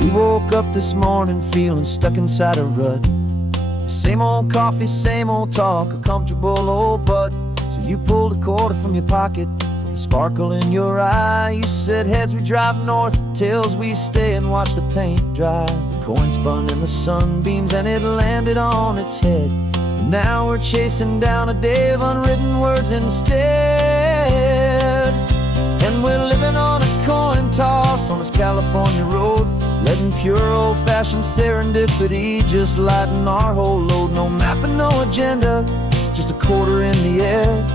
We woke up this morning feeling stuck inside a rut. Same old coffee, same old talk, a comfortable old butt. So you pulled a quarter from your pocket with a sparkle in your eye. You said, heads we drive north, tails we stay and watch the paint dry. The coin spun in the sunbeams and it landed on its head. And now we're chasing down a day of unwritten words instead. And we're living on a coin toss on this California road, letting pure old-fashioned serendipity just lighten our whole load. No map and no agenda, just a quarter in the air.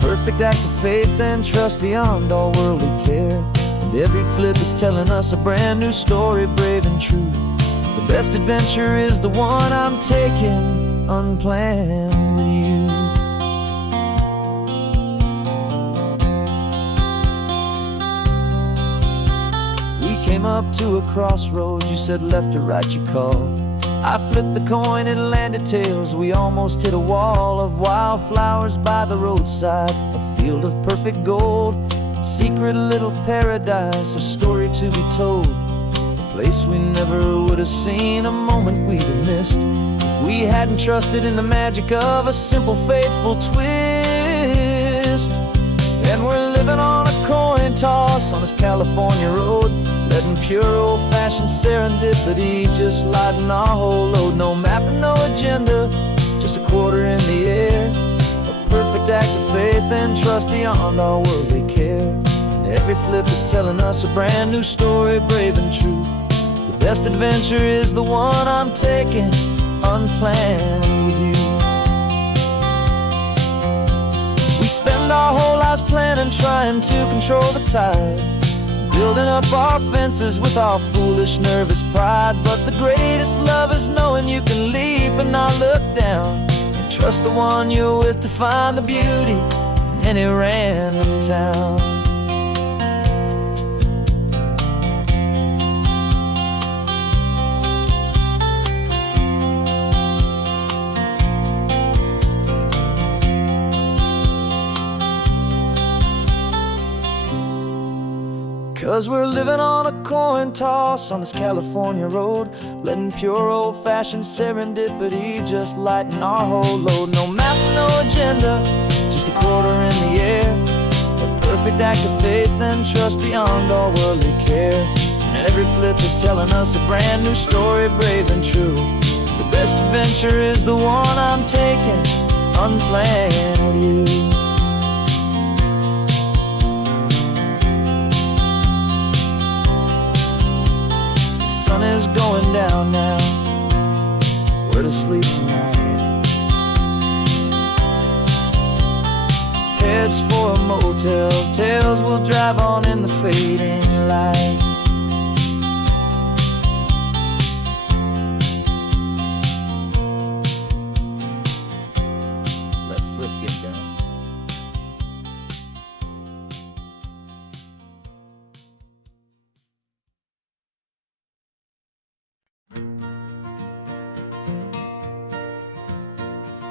Perfect act of faith and trust beyond all worldly care. And every flip is telling us a brand new story, brave and true. The best adventure is the one I'm taking unplanned with you. Came up to a crossroads, you said left or right you called. I flipped the coin, it landed tails. We almost hit a wall of wildflowers by the roadside, a field of perfect gold, secret little paradise, a story to be told, a place we never would have seen, a moment we'd have missed if we hadn't trusted in the magic of a simple faithful twist. And we're living on a coin toss on this California road, letting pure old-fashioned serendipity just lighten our whole load. No map and no agenda, just a quarter in the air. A perfect act of faith and trust beyond our worldly care. And every flip is telling us a brand new story, brave and true. The best adventure is the one I'm taking unplanned with you. We spend our whole lives planning, trying to control the tide, building up our fences with our foolish, nervous pride. But the greatest love is knowing you can leap and not look down, and trust the one you're with to find the beauty in any random town. Cause we're living on a coin toss on this California road, letting pure old-fashioned serendipity just lighten our whole load. No map, no agenda, just a quarter in the air. A perfect act of faith and trust beyond all worldly care. And every flip is telling us a brand new story, brave and true. The best adventure is the one I'm taking unplanned with you. Sun is going down now, we're to sleep tonight. Heads for a motel, tails will drive on in the fading light. Let's flip get done.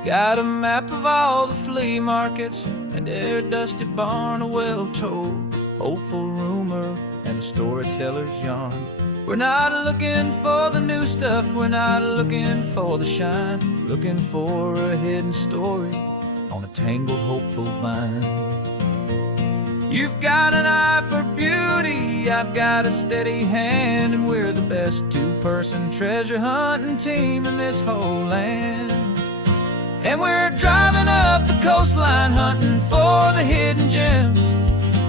Got a map of all the flea markets and every dusty barn, a well-told hopeful rumor and a storyteller's yarn. We're not looking for the new stuff, we're not looking for the shine, looking for a hidden story on a tangled hopeful vine. You've got an eye for beauty, I've got a steady hand, and we're the best two-person treasure hunting team in this whole land. And we're driving up the coastline hunting for the hidden gems,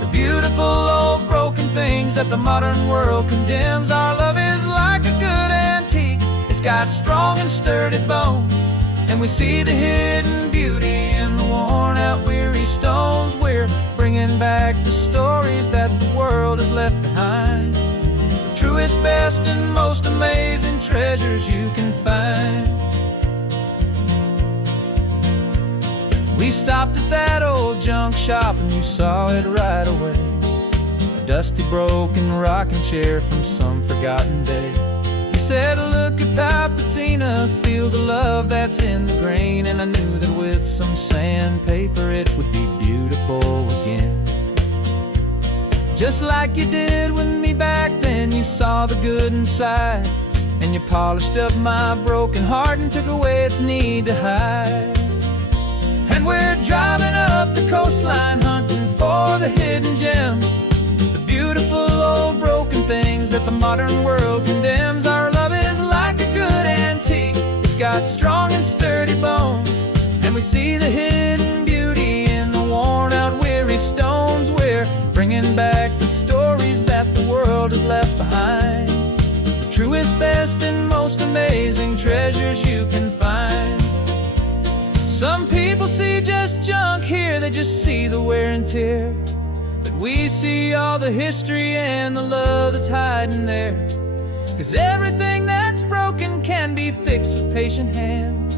the beautiful old broken things that the modern world condemns. Our love is like a good antique, it's got strong and sturdy bones, and we see the hidden beauty in the worn out weary stones. We're bringing back the stories that the world has left behind, the truest, best and most amazing treasures you can find. We stopped at that old junk shop and you saw it right away, a dusty broken rocking chair from some forgotten day. You said, look at that patina, feel the love that's in the grain, and I knew that with some sandpaper it would be beautiful again. Just like you did with me back then, you saw the good inside, and you polished up my broken heart and took away its need to hide. And we're driving up the coastline, hunting for the hidden gems, the beautiful old broken things that the modern world condemns. Our love is like a good antique, it's got strong and sturdy bones, and we see the hidden beauty in the worn out weary stones. We're bringing back the stories that the world has left behind, the truest, best, and most amazing treasures you can find. Some people see just junk here, they just see the wear and tear, but we see all the history and the love that's hiding there. 'Cause everything that's broken can be fixed with patient hands,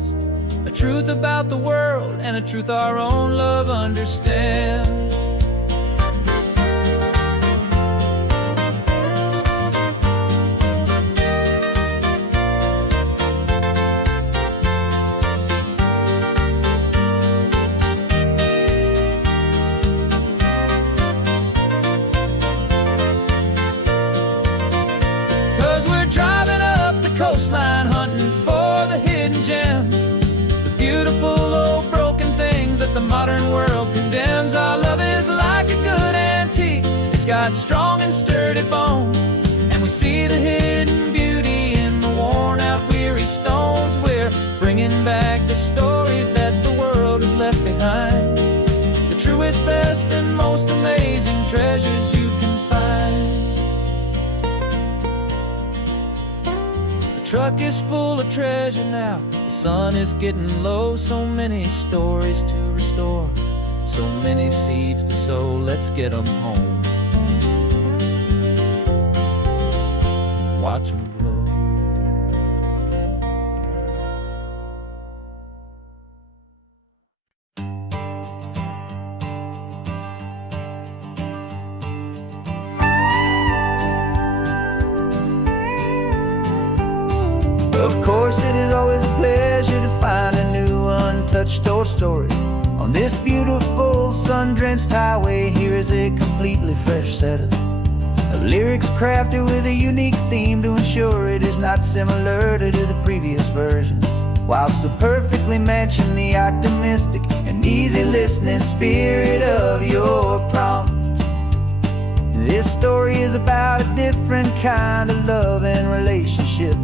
a truth about the world and a truth our own love understands. 'Cause we're driving up the coastline, hunting for the hidden gems, the beautiful old broken things that the modern world condemns. Our love is like a good antique, it's got strong and sturdy bones, and we see the hidden beauty in the worn out weary stones. We're bringing back the stories that the world has left behind, the truest, best, and most amazing treasures you can find. The truck is full of treasure now, the sun is getting low. So many stories to restore, so many seeds to sow. Let's get them home, watch them blow. Of course, it is always a pleasure to find a new untouched old story. On this beautiful sun-drenched highway, here is a completely fresh set of lyrics crafted with a unique theme to ensure it is not similar to the previous versions, while still perfectly matching the optimistic and easy listening spirit of your prompt. This story is about a different kind of love and relationship,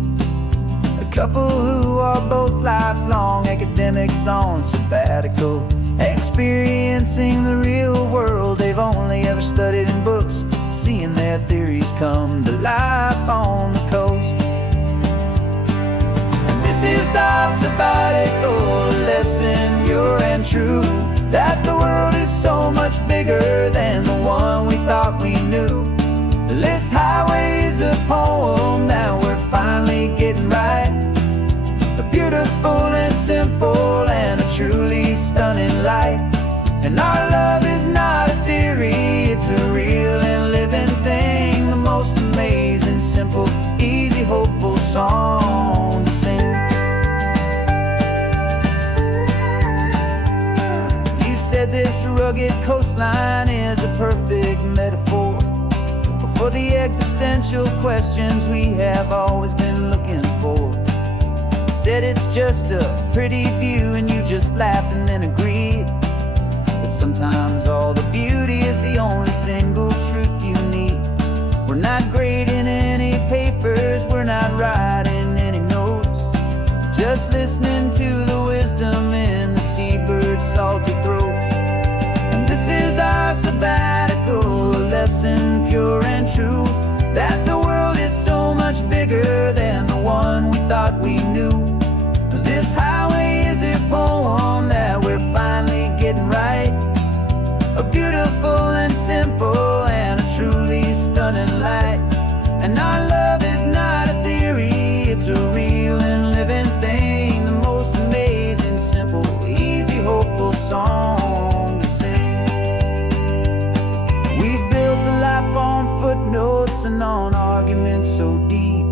a couple who are both lifelong academics on sabbatical, experiencing the real world they've only ever studied in books, seeing their theories come to life on the coast. And this is our sabbatical lesson, pure and true, that the world is so much bigger than the one we thought we knew. This highway is a poem that we're finally getting right, a beautiful and simple and a truly stunning light. And our love is not a theory, it's a real and living thing, the most amazing, simple, easy, hopeful song to sing. You said this rugged coastline is a perfect metaphor for the existential questions we have always been looking for. Said it's just a pretty view and you just laughed and then agreed that sometimes all the beauty is the only single truth you need. We're not grading any papers, we're not writing any notes, just listening to the wisdom in the seabird's salty throats. And this is our sabbatical lesson, pure and true, that the world is so much bigger than the one we thought we knew. This highway is a poem that we're finally getting right, a beautiful and simple and a truly stunning light. And our love is not a theory, it's a real and living thing, the most amazing, simple, easy, hopeful song to sing. We've built a life on footnotes and on arguments so deep,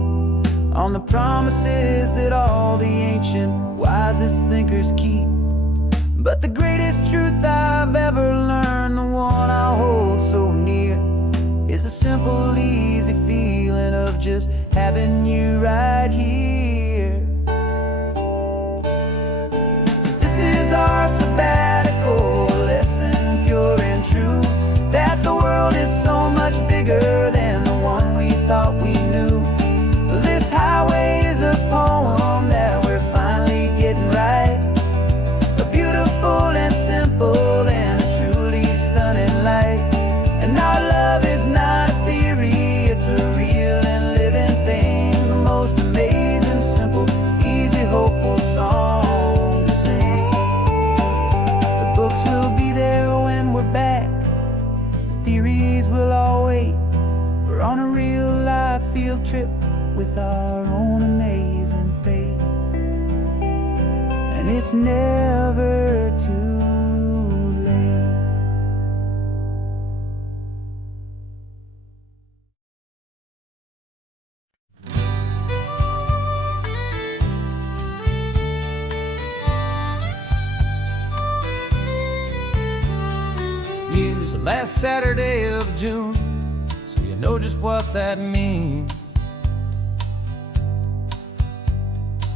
on the promises that all the ancient wisest thinkers keep. But the greatest truth I've ever learned, the one I hold so near, is the simple, easy feeling of just having you right here. 'Cause this is our sabbatical, a lesson pure and true, that the world is so much bigger than the one we thought we knew. This highway is a poem that we're finally getting right, a beautiful and simple and a truly stunning light. And our love is not a theory, it's a real and living thing, the most amazing, simple, easy, hopeful song to sing. The books will be there when we're back, the theories will all wait. We're on a real life field trip with our own amazing fate, and it's never too late. Here's the last Saturday of June, so you know just what that means.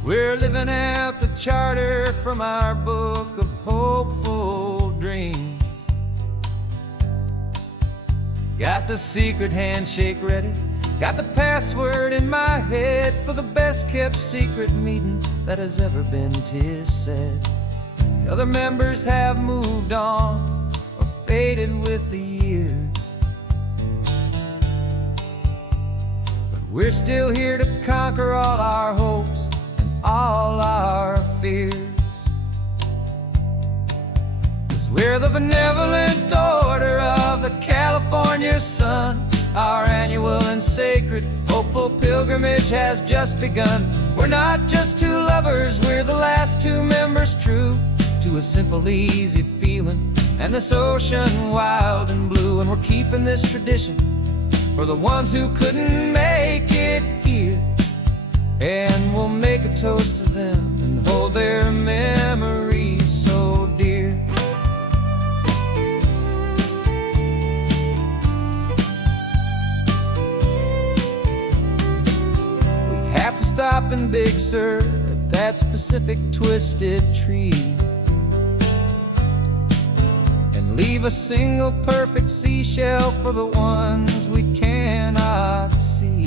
We're living out the charter from our book of hopeful dreams. Got the secret handshake ready, got the password in my head for the best kept secret meeting that has ever been, 'tis said. The other members have moved on or faded with the years, but we're still here to conquer all our hopes, all our fears. 'Cause we're the benevolent order of the California sun. Our annual and sacred hopeful pilgrimage has just begun. We're not just two lovers, we're the last two members true to a simple, easy feeling and this ocean wild and blue. And we're keeping this tradition for the ones who couldn't make it here, and we'll make a toast to them and hold their memories so dear. We have to stop in Big Sur at that specific twisted tree and leave a single perfect seashell for the ones we cannot see.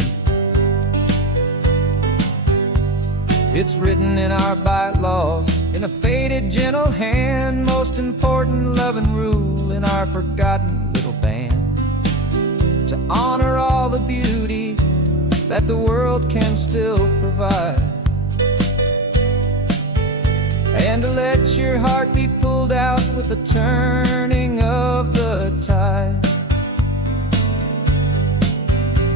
It's written in our bylaws, in a faded gentle hand, most important loving rule in our forgotten little band, to honor all the beauty that the world can still provide, and to let your heart be pulled out with the turning of the tide.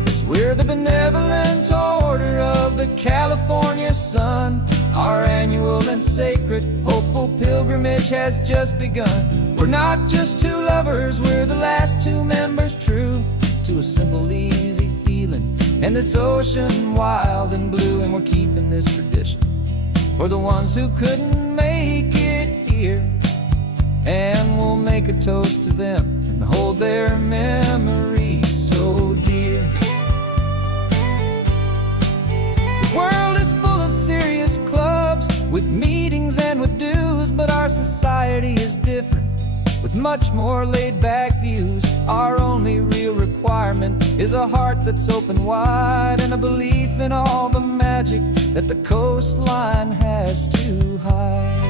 'Cause we're the benevolent order of the California sun. Our annual and sacred hopeful pilgrimage has just begun. We're not just two lovers, we're the last two members true to a simple, easy feeling and this ocean wild and blue. And we're keeping this tradition for the ones who couldn't make it here, and we'll make a toast to them and hold their memories so dear. The world is full of serious clubs with meetings and with dues, but our society is different with much more laid-back views. Our only real requirement is a heart that's open wide and a belief in all the magic that the coastline has to hide.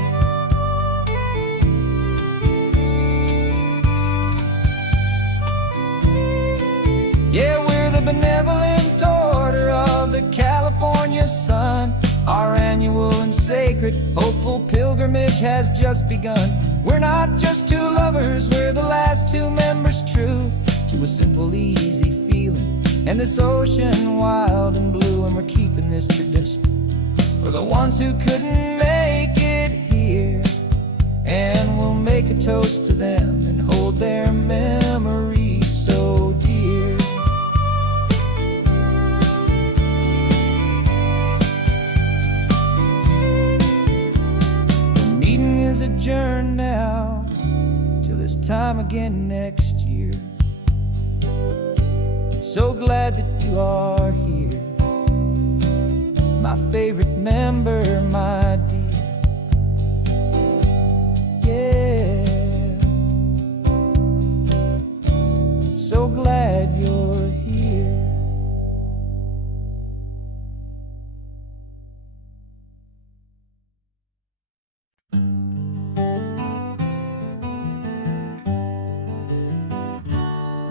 Yeah, we're the benevolent order of the California sun. Our annual and sacred hopeful pilgrimage has just begun. We're not just two lovers, we're the last two members true to a simple, easy feeling and this ocean wild and blue. And we're keeping this tradition for the ones who couldn't make it here, and we'll make a toast to them and hold their memories so dear. The meeting is adjourned now till this time again next year. So glad that you are here. my favorite member, my dear. Yeah, so glad you're here.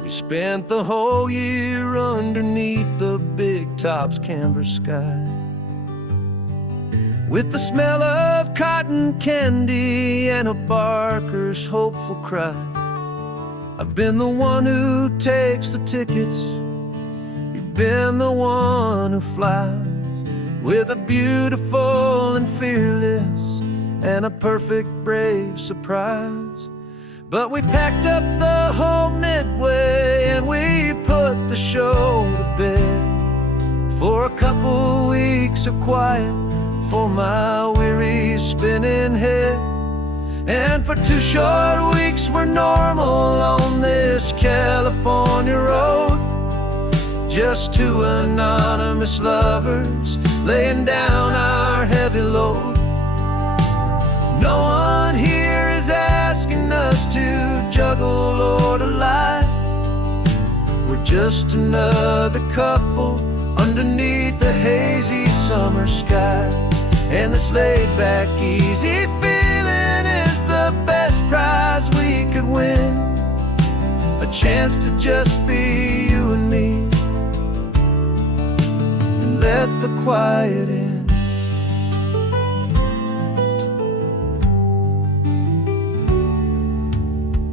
We spent the whole year underneath the big top's canvas sky, with the smell of cotton candy and a barker's hopeful cry. I've been the one who takes the tickets, you've been the one who flies, with a beautiful and fearless and a perfect brave surprise. But we packed up the whole Midway and we put the show to bed, for a couple weeks of quiet for my weary spinning head. And for 2 short weeks we're normal on this California road, just 2 anonymous lovers laying down our heavy load. No one here is asking us to juggle or to lie. We're just another couple underneath a hazy summer sky. And this laid-back, easy feeling is the best prize we could win, a chance to just be you and me, and let the quiet in.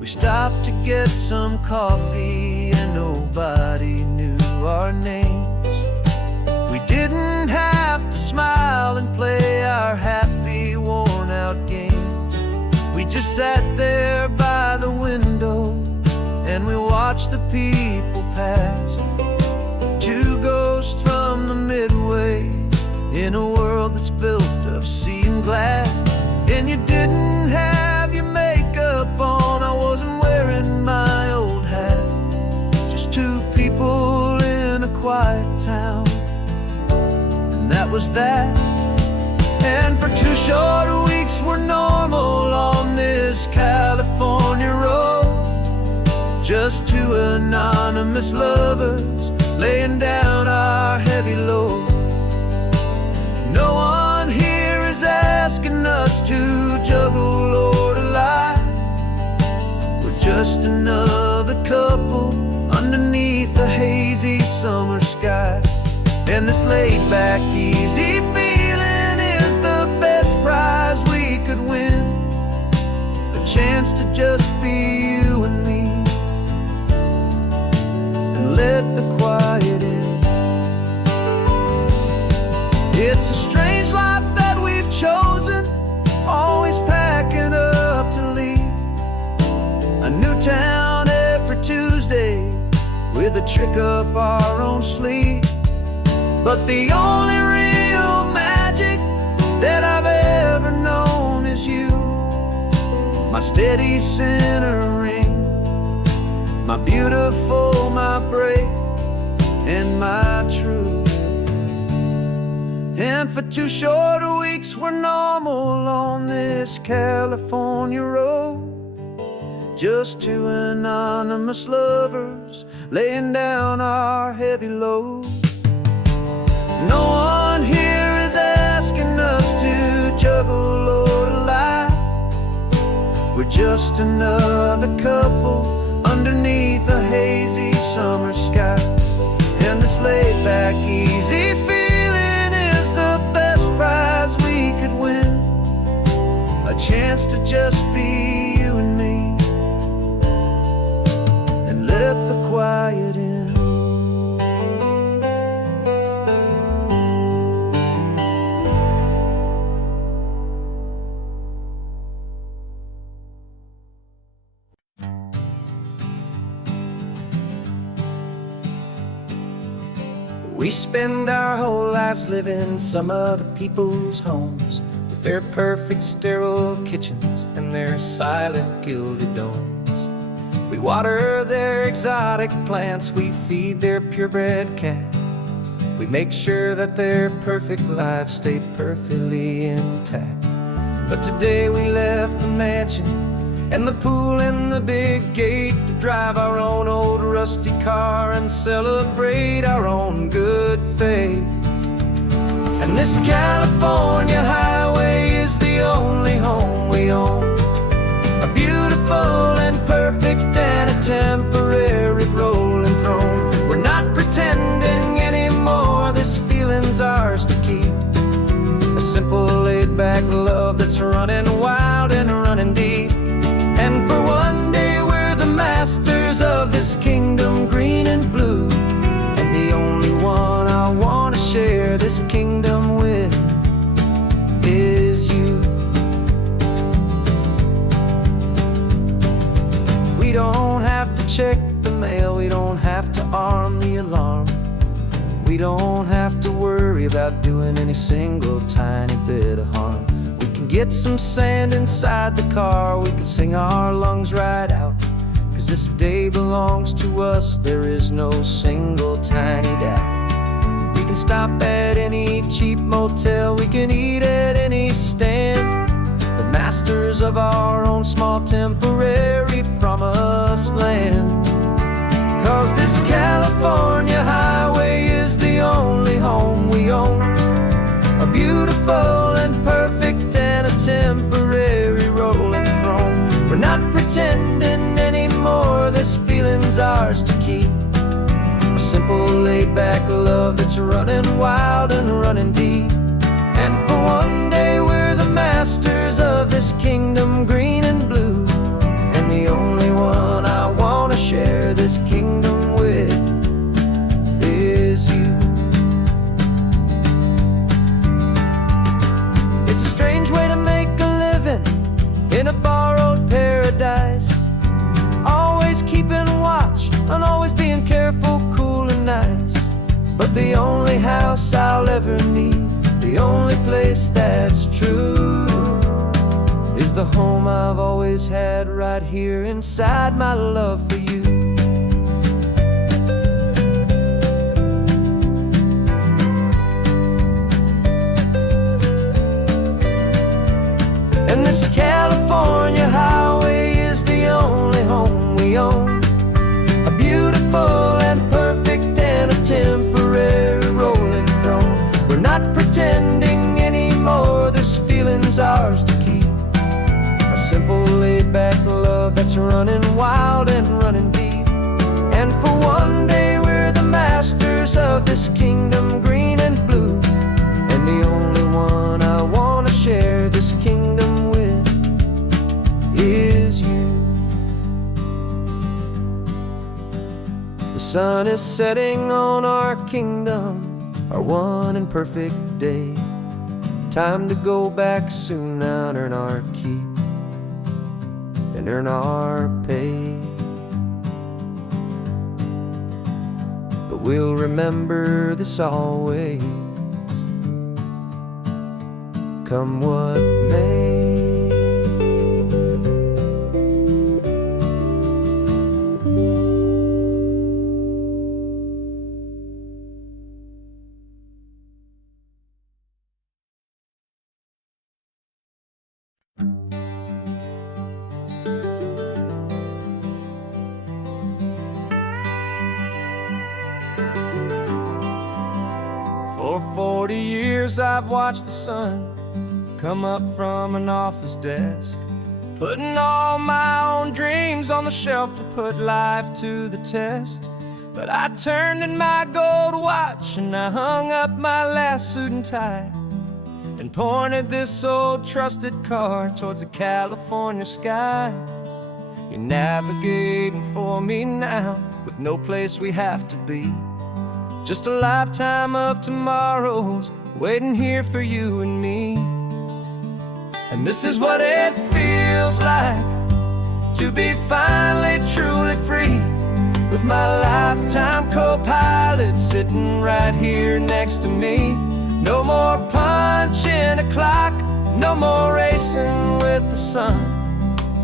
We stopped to get some coffee and nobody knew our names. We didn't have to smile and play our happy, worn-out games. We just sat there by the window and we watched the people pass, 2 ghosts from the Midway in a world that's built of sea and glass. And you didn't have your makeup on, I wasn't wearing my old hat, just 2 people in a quiet town, and that was that. And for 2 short weeks we're normal on this California road, just 2 anonymous lovers laying down our heavy load. No one here is asking us to juggle or to lie. We're just another couple underneath the hazy summer sky. And this laid-back, easy feeling is the best prize we could win, a chance to just be you and me, and let the quiet in. It's a strange life that we've chosen, always packing up to leave a new town every Tuesday with a trick up our own sleeve. But the only real magic that I've ever known is you, my steady centering, my beautiful, my brave, and my true. And for 2 short weeks we're normal on this California road, just 2 anonymous lovers laying down our heavy load. No one here is asking us to juggle or to lie. We're just another couple underneath a hazy summer sky. And this laid-back, easy feeling is the best prize we could win, a chance to just be you and me, and let the quiet in. We spend our whole lives living some other people's homes, with their perfect sterile kitchens and their silent gilded domes. We water their exotic plants, we feed their purebred cat, We make sure that their perfect lives stayed perfectly intact. But today we left the mansion and the pool and the big gate to drive our own old rusty car and celebrate our own good faith. And this California highway is the only home we own, a beautiful and perfect and a temporary rolling throne. We're not pretending anymore, this feeling's ours to keep. A simple laid-back love that's running wild and running deep. And for one day we're the masters of this kingdom green and blue, and the only one I want to share this kingdom with is you. We don't have to check the mail, we don't have to arm the alarm. We don't have to worry about doing any single tiny bit of harm. We can get some sand inside the car, we can sing our lungs right out. 'Cause this day belongs to us, there is no single tiny doubt. We can stop at any cheap motel, we can eat at any stand, the masters of our own small temporary promised land. 'Cause this California highway is the only home we own, a beautiful and perfect and a temporary rolling throne. We're not pretending anymore, this feeling's ours to keep. A simple laid-back love that's running wild and running deep. And for one day we're the masters of this kingdom green and blue, and the only one I want to share this kingdom with is you. It's a strange way to make a living in a borrowed paradise, always keeping watch and always being careful, cool and nice. But the only house I'll ever need, the only place that's true, is the home I've always had right here inside my love for you. And this California highway is the only home we own, a beautiful and perfect and a temporary rolling throne. We're not pretending anymore, this feeling's ours to keep. A simple laid-back love that's running wild and running deep. And for one day we're the masters of this kingdom green and blue, and the only one I want to share this kingdom with is you. The sun is setting on our kingdom, our one and perfect day. Time to go back soon now and earn our keep and earn our pay. But we'll remember this always, come what may. For 40 years I've watched the sun come up from an office desk, putting all my own dreams on the shelf to put life to the test. But I turned in my gold watch and I hung up my last suit and tie, and pointed this old trusted car towards the California sky. You're navigating for me now, with no place we have to be, just a lifetime of tomorrows waiting here for you and me. And this is what it feels like to be finally truly free, with my lifetime co-pilot sitting right here next to me. No more punching a clock, no more racing with the sun.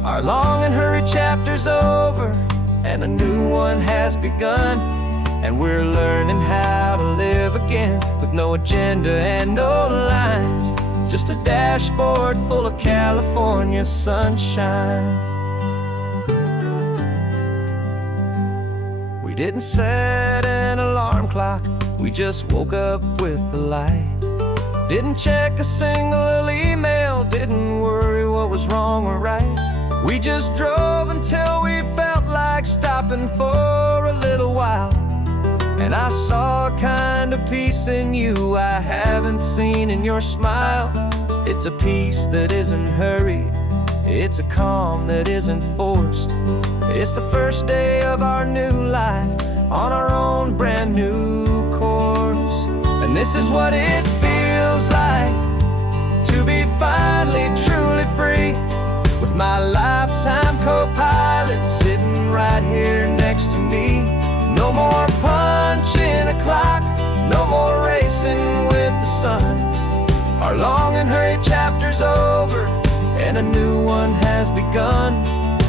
Our long and hurried chapter's over and a new one has begun, and we're learning how to live again no agenda and no lines, just a dashboard full of California sunshine. We didn't set an alarm clock, we just woke up with the light. Didn't check a single email, didn't worry what was wrong or right. We just drove until we felt like stopping for a little while. And I saw a kind of peace in you I haven't seen in your smile. It's a peace that isn't hurried, it's a calm that isn't forced. It's the first day of our new life on our own brand new course. And this is what it feels like to be finally truly free, with my lifetime co-pilot sitting right here next to me. No more punching a clock, no more racing with the sun. Our long and hurried chapter's over, and a new one has begun.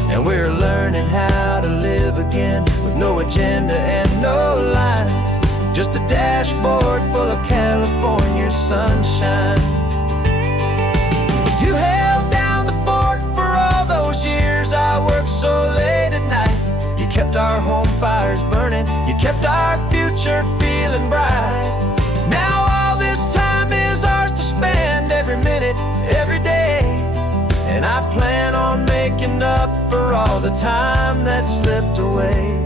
And we're learning how to live again, with no agenda and no lines, just a dashboard full of California sunshine. You held down the fort for all those years I worked so late at night. You kept our home fires burning, you kept our future feeling bright. Now all this time is ours to spend, every minute, every day. And I plan on making up for all the time that slipped away.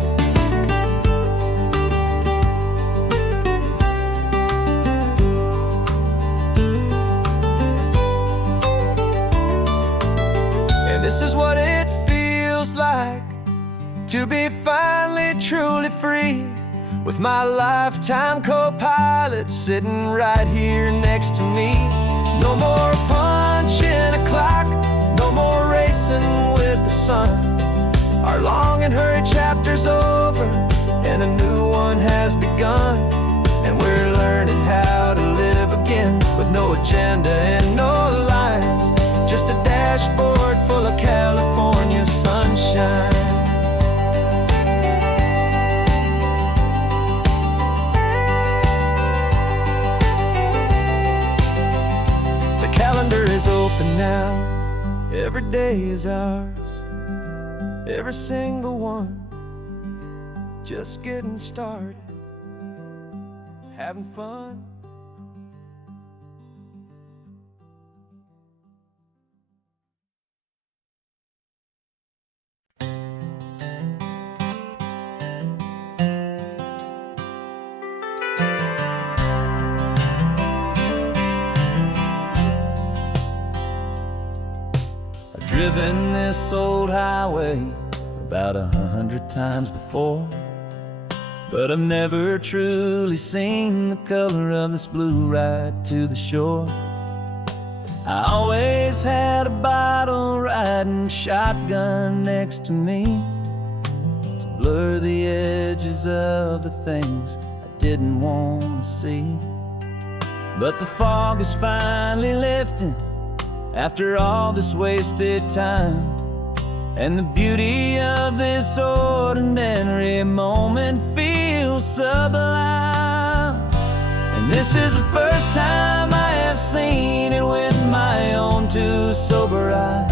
And this is what it feels like to be finally truly free, with my lifetime co-pilot sitting right here next to me. No more punching a clock, no more racing with the sun. Our long and hurried chapter's over, and a new one has begun. And we're learning how to live again, with no agenda and no lines, just a dashboard full of California sunshine. The calendar is open now, every day is ours, every single one, just getting started, having fun. Driven this old highway about 100 times before, but I've never truly seen the color of this blue right to the shore. I always had a bottle riding shotgun next to me to blur the edges of the things I didn't want to see. But the fog is finally lifting after all this wasted time, and the beauty of this ordinary moment feels sublime. And this is the first time I have seen it with my own two sober eyes,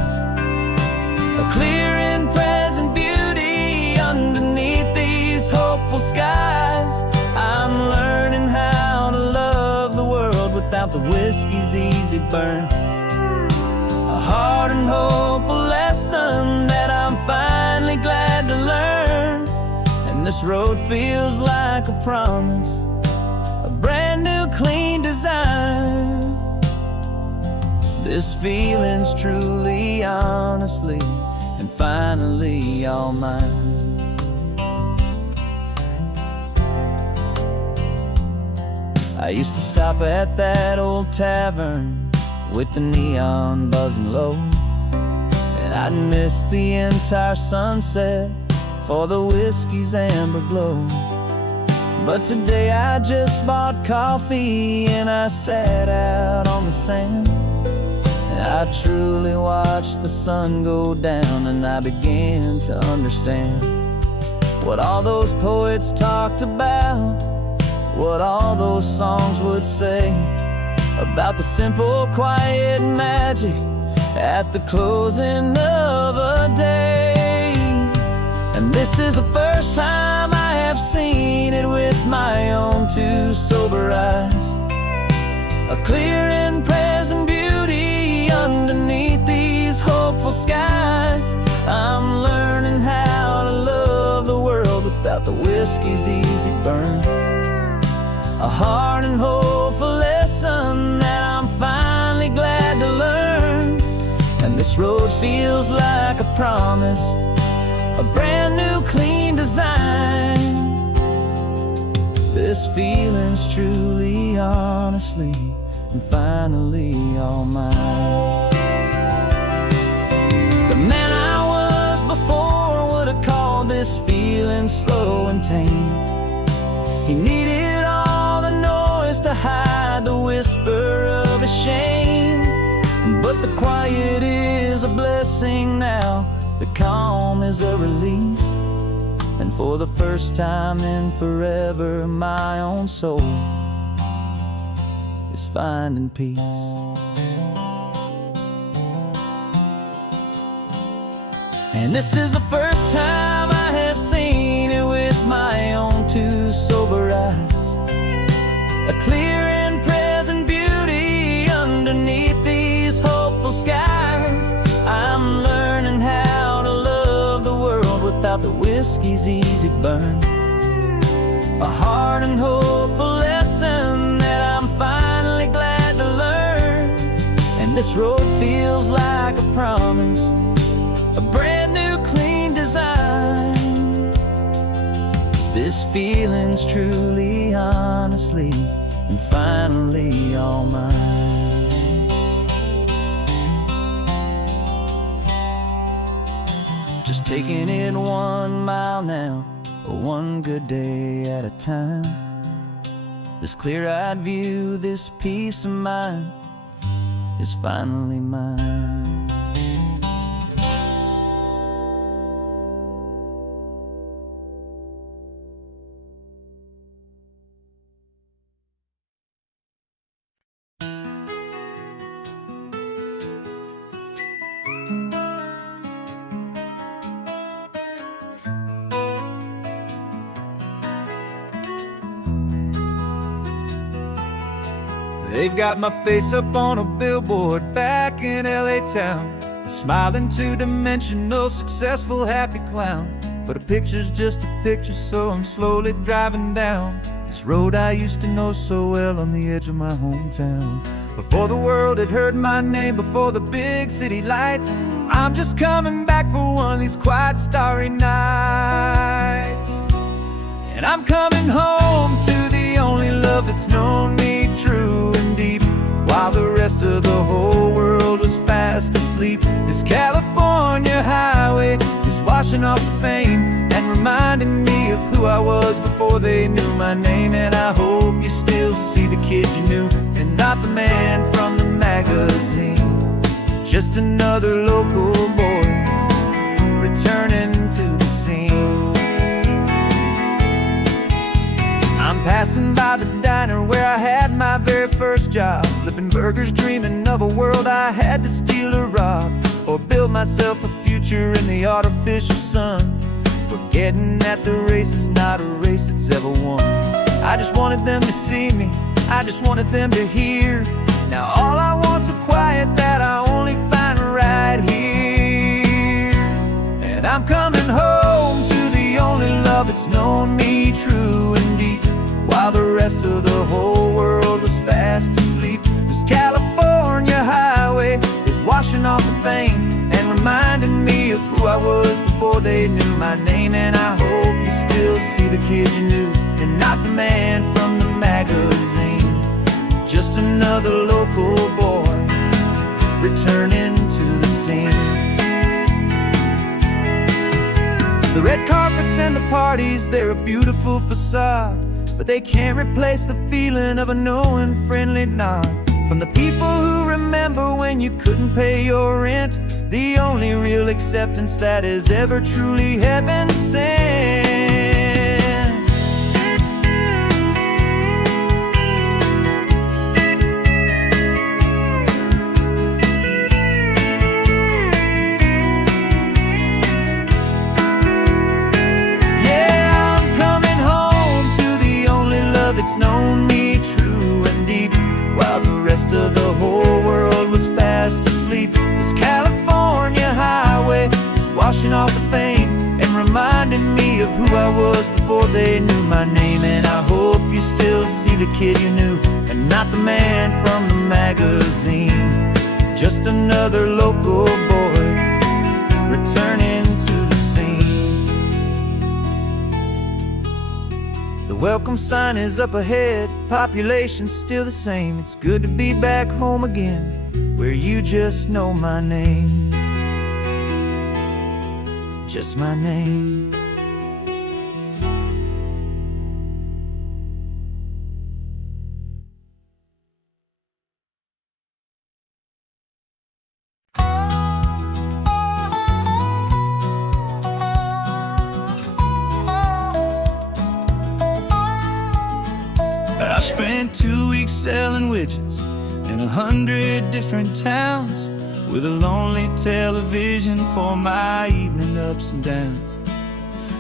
a clear and present beauty underneath these hopeful skies. I'm learning how to love the world without the whiskey's easy burn, a hard and hopeful lesson that I'm finally glad to learn. And this road feels like a promise, a brand new clean design. This feeling's truly, honestly, and finally all mine. I used to stop at that old tavern with the neon buzzing low, and I'd miss the entire sunset for the whiskey's amber glow. But today I just bought coffee and I sat out on the sand, and I truly watched the sun go down, and I began to understand what all those poets talked about what all those songs would say about the simple, quiet magic at the closing of a day. And this is the first time I have seen it with my own two sober eyes. A clear and present beauty underneath these hopeful skies. I'm learning how to love the world without the whiskey's easy burn. A hard and hopeful lesson that I'm finally glad to learn. And this road feels like a promise, a brand new clean design. This feeling's truly, honestly, and finally all mine. The man I was before would have called this feeling slow and tame. He needed all the noise to hide the whisper of his shame. But the quiet is a blessing now, the calm is a release. And for the first time in forever, my own soul is finding peace. And this is the first time I have seen it with my own two sober eyes. A clear and present beauty underneath these hopeful skies. I'm learning how to love the world without the whiskey's easy burn. A hard and hopeful lesson that I'm finally glad to learn. And this road feels like a promise, a brand new clean design. This feeling's truly, honestly, and finally all mine. Just taking it 1 mile now, one good day at a time. This clear-eyed view, this peace of mind is finally mine. They've got my face up on a billboard back in LA town, a smiling two-dimensional, successful, happy clown. But a picture's just a picture, so I'm slowly driving down this road I used to know so well on the edge of my hometown. Before the world had heard my name, before the big city lights, I'm just coming back for one of these quiet, starry nights. And I'm coming home to the only love that's known me true and deep, while the rest of the whole world was fast asleep. This California highway is washing off the fame and reminding me of who I was before they knew my name. And I hope you still see the kid you knew, and not the man from the magazine. Just another local boy returning to the scene. I'm passing by the diner where I had my very first job, flipping burgers, dreaming of a world I had to steal or rob, or build myself a future in the artificial sun, forgetting that the race is not a race that's ever won. I just wanted them to see me, I just wanted them to hear. Now all I want's a quiet that I only find right here. And I'm coming home to the only love that's known me true and deep, while the rest of the whole world was fast asleep. This California highway is washing off the fame and reminding me of who I was before they knew my name. And I hope you still see the kid you knew, and not the man from the magazine. Just another local boy returning to the scene. The red carpets and the parties, they're a beautiful facade, but they can't replace the feeling of a knowing, friendly nod from the people who remember when you couldn't pay your rent. The only real acceptance that is ever truly heaven sent. rest of the whole world was fast asleep. This California highway is washing off the fame and reminding me of who I was before they knew my name. And I hope you still see the kid you knew and not the man from the magazine. Just another local boy returning to the scene. The welcome sign is up ahead, population's still the same. It's good to be back home again, where you just know my name. Just my name. I spent 2 weeks selling widgets in 100 different towns, with a lonely television for my evening ups and downs.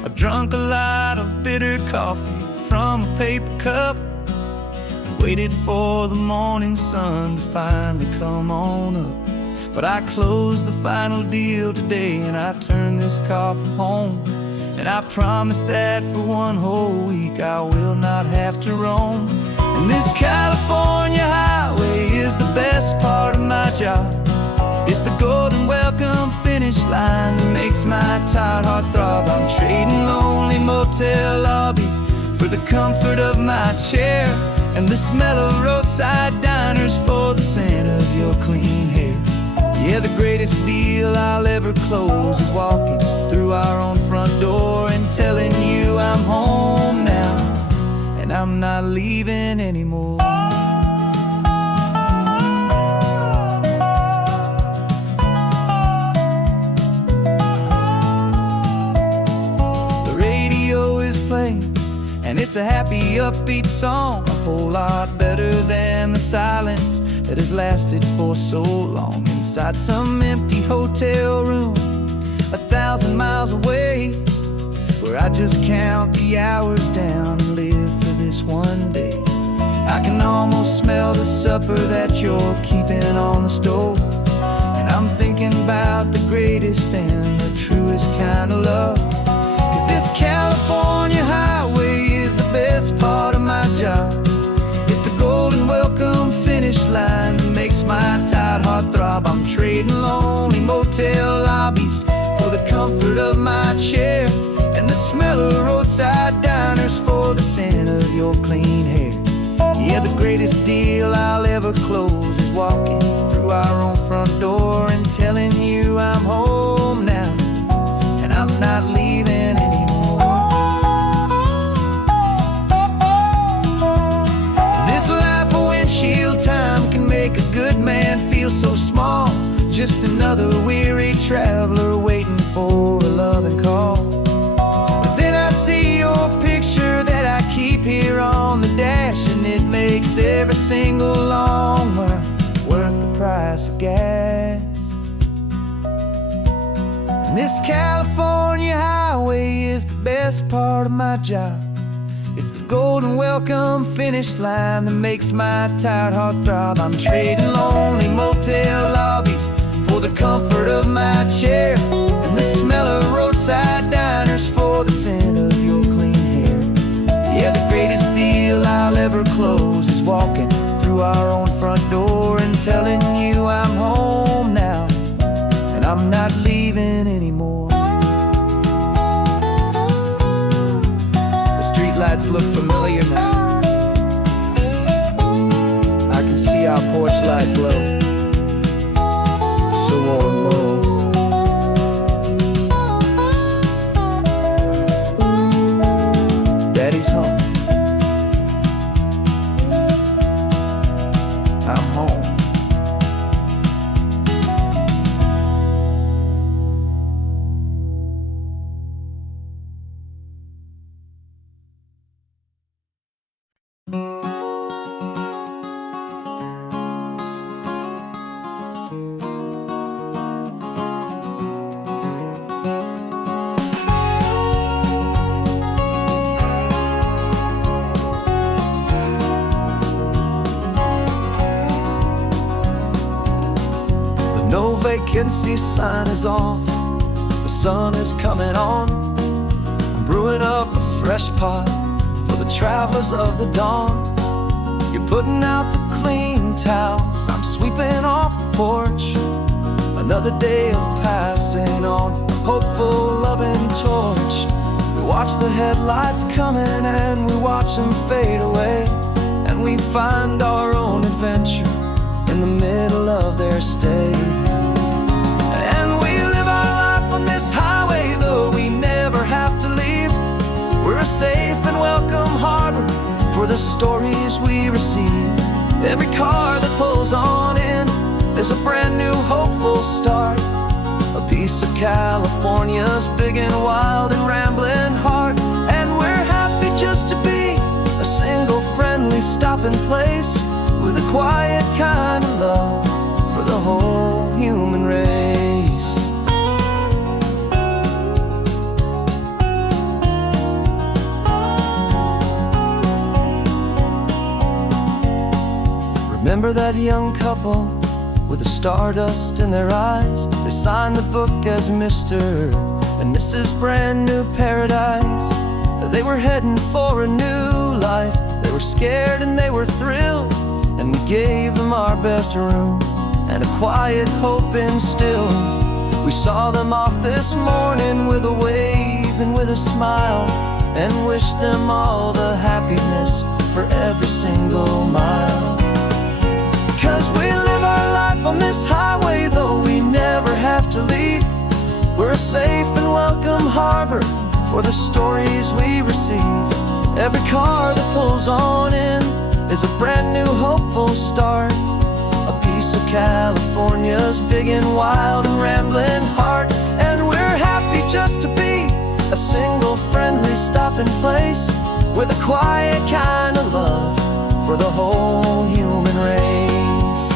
I drunk a lot of bitter coffee from a paper cup and waited for the morning sun to finally come on up. But I closed the final deal today and I turned this coffee home. And I promise that for one whole week I will not have to roam. And this California highway is the best part of my job. It's the golden welcome finish line that makes my tired heart throb. I'm trading lonely motel lobbies for the comfort of my chair, and the smell of roadside diners for the scent of your clean hair. Yeah, the greatest deal I'll ever close is walking through our own front door and telling you I'm home now, and I'm not leaving anymore. The radio is playing, and it's a happy, upbeat song, a whole lot better than the silence that has lasted for so long. Inside some empty hotel room 1,000 miles away, where I just count the hours down and live for this one day. I can almost smell the supper that you're keeping on the stove, and I'm thinking about the greatest and the truest kind of love. 'Cause this California highway is the best part of my job. It's the golden welcome finish line that makes my tired heart throb. I'm trading lonely motel lobbies for the comfort of my chair, and the smell of roadside diners for the scent of your clean hair. Yeah, the greatest deal I'll ever close is walking through our own front door and telling you I'm home now, and I'm not leaving anymore. This life of windshield time can make a good man feel so small, just another weary traveler waiting for a loving call. But then I see your picture that I keep here on the dash, and it makes every single long mile worth the price of gas. And this California highway is the best part of my job. It's the golden welcome finish line that makes my tired heart throb. I'm trading lonely motel lobbies for the comfort of my chair, and the smell of roadside diners for the scent of your clean hair. Yeah, the greatest deal I'll ever close is walking through our own front door and telling you I'm home now, and I'm not leaving anymore. The streetlights look familiar now. I can see our porch light glow, so warm, low. Daddy's home. I'm home. vacancy sign is off. The sun is coming on. I'm brewing up a fresh pot for the travelers of the dawn. You're putting out the clean towels, I'm sweeping off the porch. Another day of passing on, hopeful, loving torch. We watch the headlights coming and we watch them fade away, and we find our own adventure in the middle of their stay. And we live our life on this highway, though we never have to leave. We're a safe and welcome harbor for the stories we receive. Every car that pulls on in is a brand new hopeful start. A piece of California's big and wild and rambling heart. And we're happy just to be a single friendly stopping place, with a quiet kind of love for the whole human race. Remember that young couple with the stardust in their eyes? They signed the book as Mr. and Mrs. Brand New Paradise. They were heading for a new life. They were scared and they were thrilled, and we gave them our best room and a quiet hope instilled. We saw them off this morning with a wave and with a smile, and wished them all the happiness for every single mile. 'Cause we live our life on this highway, though we never have to leave. We're a safe and welcome harbor for the stories we receive. Every car that pulls on in is a brand new hopeful start. A piece of California's big and wild and rambling heart. And we're happy just to be a single friendly stopping place, with a quiet kind of love for the whole human race.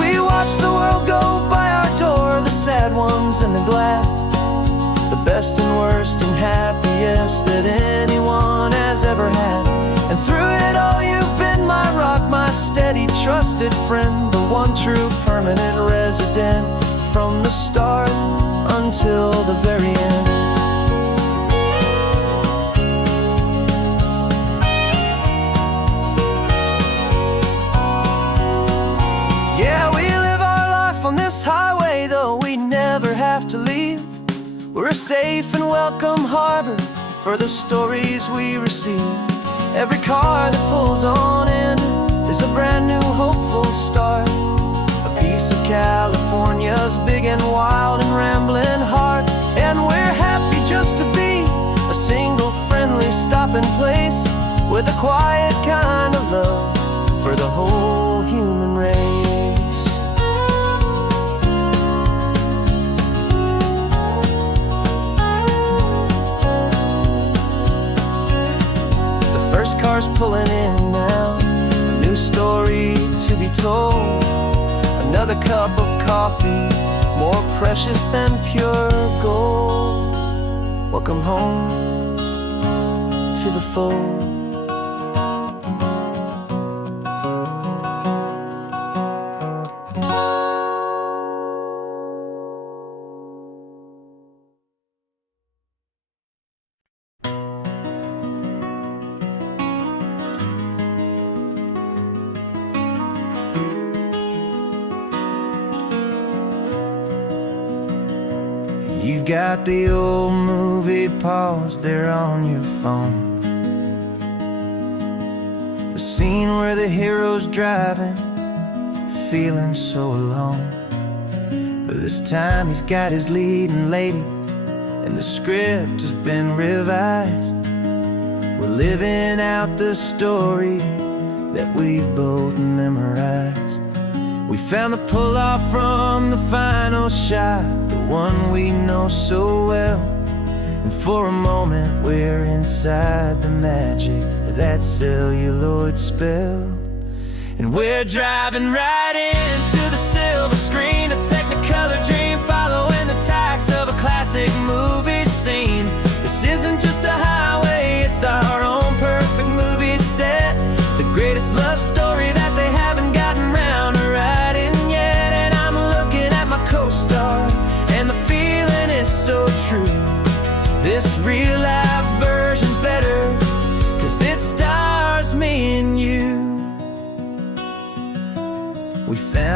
We watch the world go by our door, the sad ones and the glad, the best and worst and happiest that anyone has ever had. And through it all you've been my rock, my steady trusted friend, the one true permanent resident, from the start until the very end. Yeah, we live our life on this highway, though we never have to leave. We're a safe and welcome harbor for the stories we receive. Every car that pulls on in is a brand new hopeful start. A piece of California's big and wild and rambling heart. And we're happy just to be a single friendly stopping place, with a quiet kind of love for the whole human race. First car's pulling in now, a new story to be told. Another cup of coffee, more precious than pure gold. Welcome home to the fold. You've got the old movie paused there on your phone, the scene where the hero's driving, feeling so alone. But this time he's got his leading lady, and the script has been revised. We're living out the story that we've both memorized. We found the pull-off from the final shot, the one we know so well. And for a moment we're inside the magic of that celluloid spell. And we're driving right into the silver screen, a Technicolor dream, following the tacks of a classic movie scene. This isn't just a highway, it's our own perfect movie set, the greatest love story that they haven't gotten round.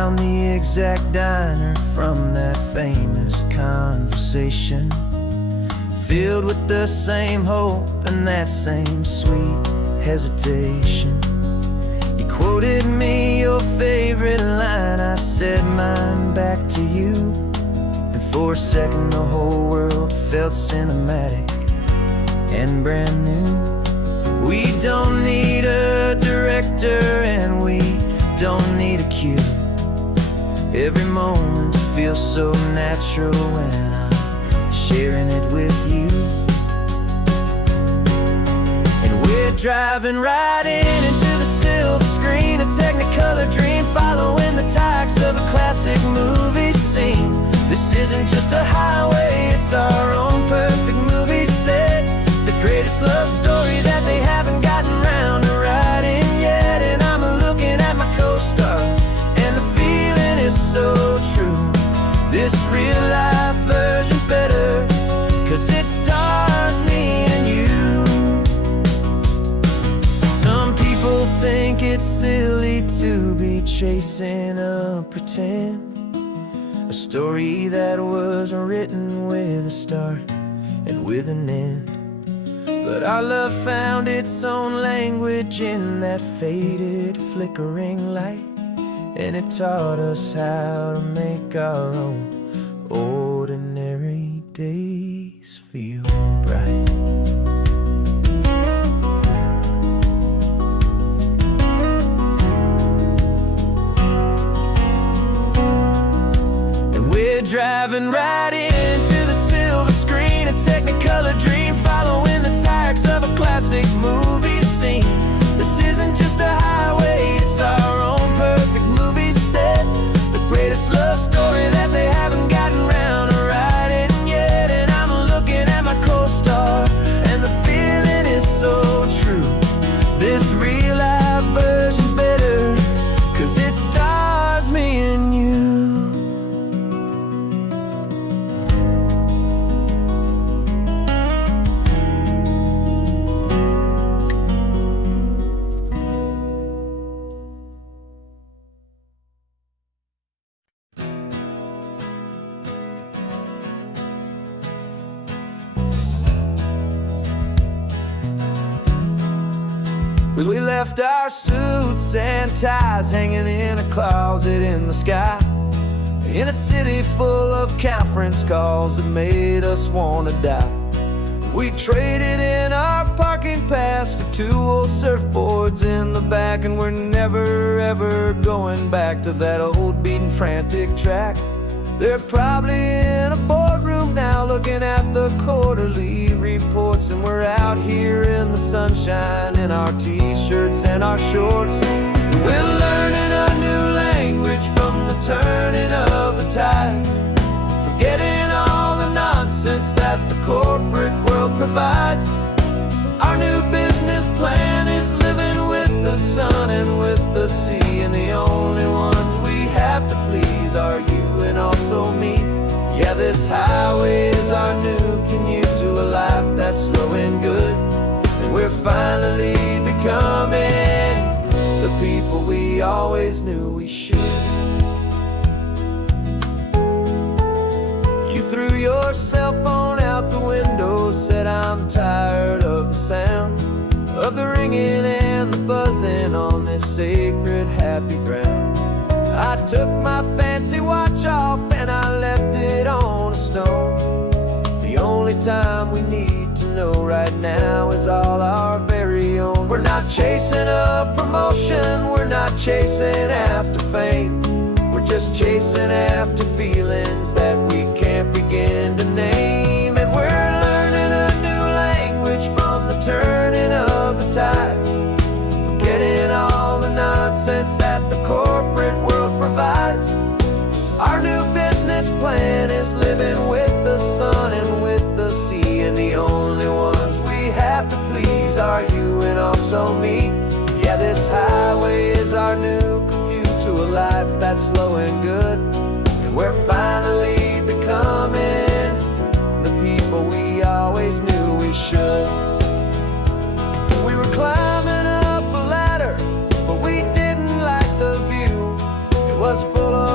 found the exact diner from that famous conversation, filled with the same hope and that same sweet hesitation. You quoted me your favorite line, I said mine back to you, and for a second the whole world felt cinematic and brand new. We don't need a director and we don't need a cue. Every moment feels so natural when I'm sharing it with you. And we're driving right into the silver screen, a Technicolor dream, following the tacks of a classic movie scene. This isn't just a highway, it's our own perfect movie set, the greatest love story that they haven't gotten round to writing yet. And I'm looking at my co-star, and the feeling is so true. This real life version's better, 'cause it stars me and you. Some people think it's silly to be chasing a pretend, a story that was written with a start and with an end. But our love found its own language in that faded, flickering light, and it taught us how to make our own ordinary days feel bright. And we're driving right into the silver screen, a Technicolor dream, following the tacks of a classic movie scene. This isn't just a highway, it's our own perfect movie set, the greatest love story that they haven't gotten round to writing yet. And I'm looking at my co-star, and the feeling is so true. This real life version's better, 'cause it stars me and you. We left our suits and ties hanging in a closet in the sky, in a city full of conference calls that made us wanna die. We traded in our parking pass for 2 old surfboards in the back, and we're never ever going back to that old beaten frantic track. They're probably in a boardroom now looking at the quarterly reports, and we're out here in the sunshine in our t-shirts and our shorts. We're learning a new language from the turning of the tides, forgetting all the nonsense that the corporate world provides. Our new business plan is living with the sun and with the sea, and the only ones we have to please are you and also me. Yeah, this highway is our new commute to a life that's slow and good, and we're finally becoming the people we always knew we should. You threw your cell phone out the window, said I'm tired of the sound of the ringing and the buzzing on this sacred happy ground. I took my fancy watch off and I left it on a stone. The only time we need to know right now is all our very own. We're not chasing a promotion, we're not chasing after fame, we're just chasing after feelings that we can't begin to name. And we're learning a new language from the turning of the tides, forgetting all the nonsense that the corporate world provides. Our new business plan is living with the sun and with the sea, and the only ones we have to please are you and also me. Yeah, this highway is our new commute to a life that's slow and good, and we're finally becoming the people we always knew we should. We were climbing up a ladder, but we didn't like the view. It was full of